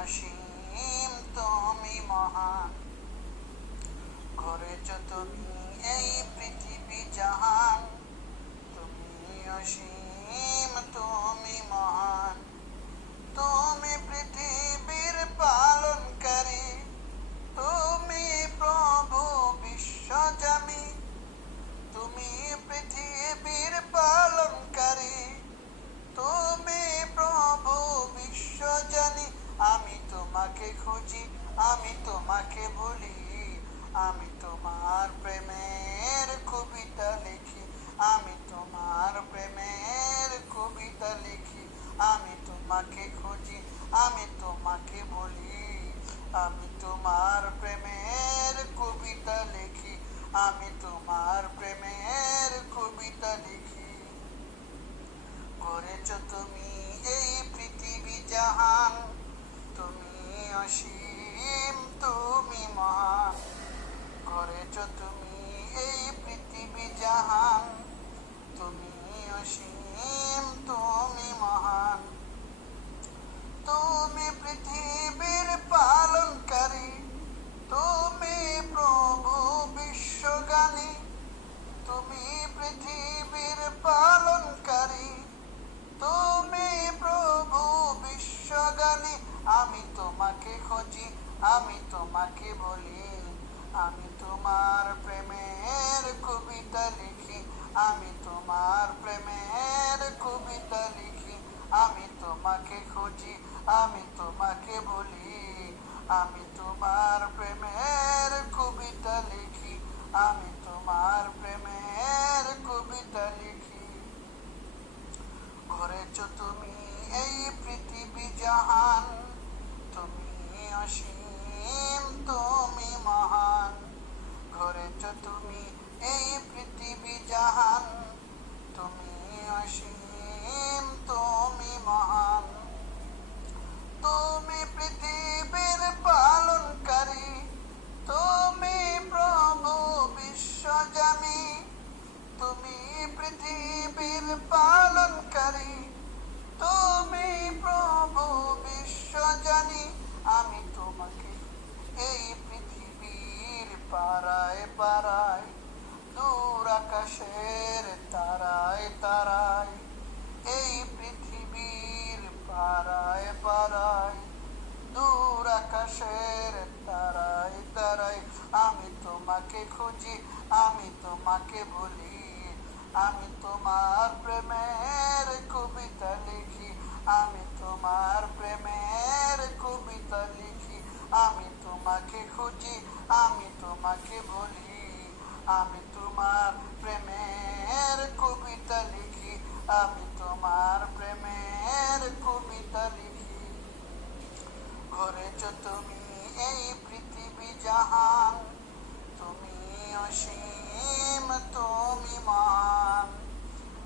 অসীম, তুমি মহান। গড়েছ তুমি এই পৃথিবী জাহান, তুমি অসীম, তুমি মহান। তুমি পৃথিবীর পালনকারী, তুমি প্রভু বিশ্বজামি। তুমি পৃথিবীর পালনকারী, তুমি প্রভু বিশ্বজানি। আমি তোমাকে খুঁজি, আমি তোমাকে বলি, আমি তোমার প্রেমের কবিতা লিখি। আমি তোমার প্রেমের কবিতা লিখি। আমি তোমাকে খুঁজি, আমি তোমাকে বলি, আমি তোমার প্রেমের কবিতা লিখি। আমি তোমার প্রেমের কবিতা লিখি। গড়েছ তুমি এই পৃথিবী জাহান, তুমি অসীম, তুমি মহান। গড়েছ তুমি এই পৃথিবী জাহান, তুমি অসীম, তুমি মহান। তুমি পৃথিবীর পালনকারী, তুমি প্রভু বিশ্বজ্ঞানী। তুমি পৃথিবীর পালনকারী, তুমি প্রভু বিশ্বজ্ঞানী। আমি তোমাকে খুঁজি, আমি তোমাকে বলি, আমি তোমার প্রেমের কবিতা লিখি। আমি তোমার প্রেমের কবিতা লিখি। আমি তোমাকে খুঁজি, আমি তোমাকে বলি, আমি তোমার প্রেমের কবিতা লিখি। আমি তোমার প্রেমের কবিতা লিখি। গড়েছ তুমি এই পৃথিবী জাহান, তুমি অসীম, তুমি মহান। গড়েছ তুমি এই পৃথিবী জাহান, তুমি অসীম, তুমি মহান। তুমি পৃথিবীর পালনকারী, তুমি প্রভু বিশ্বজামি। তুমি পৃথিবীর পালনকারী, তুমি প্রভু বিশ্বজানি। আমি তোমাকে এই পৃথিবীর পারায় পারায়, দূর আকাশের তারায় তারায়, এই পৃথিবীর পারায় পারায়, দূর আকাশের তারায় তারায়। আমি তোমাকে খুঁজি, আমি তোমাকে বলি, আমি তোমার প্রেমের কবিতা লিখি। আমি তোমার প্রেমের কবিতা লিখি। আমি তোমাকে খুঁজি, আমি তোমাকে বলি, আমি তোমার প্রেমের কবিতা লিখি। আমি তোমার প্রেমের কবিতা লিখি। গড়েছ তুমি এই পৃথিবী জাহান, তুমি অসীম, তুমি মহান।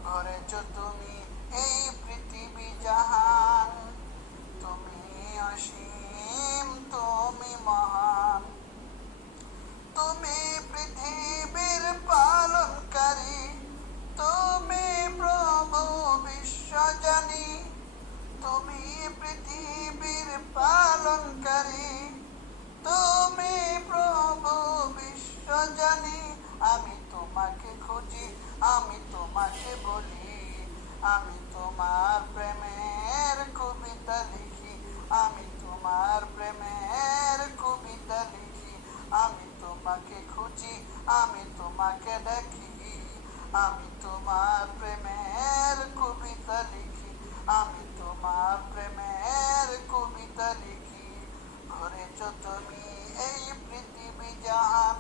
গড়েছ তুমি এই পৃথিবী জাহান, তুমি অসীম, তুমি মহান। তুমি পৃথিবীর পালনকারী, তুমি প্রভু বিশ্বজানি। তুমি পৃথিবীর পালনকারী, তুমি প্রভু বিশ্বজানি। আমি তোমাকে খুঁজি, আমি তোমাকে বলি, আমি তোমার প্রেমের কবিতা লিখি। আমি তোমার প্রেমের কবিতা লিখি। আমি তোমাকে খুঁজি, আমি তোমাকে দেখি, আমি তোমার প্রেমের কবিতা লিখি। আমি তোমার প্রেমের কবিতা লিখি। গড়েছ তুমি এই পৃথিবী জাহান,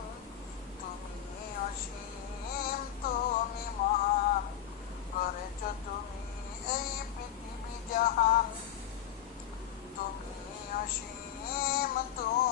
তুমি অসীম, তুমি মহান। গড়েছ তুমি এই পৃথিবী জাহান, তুমি অসীম, তুমি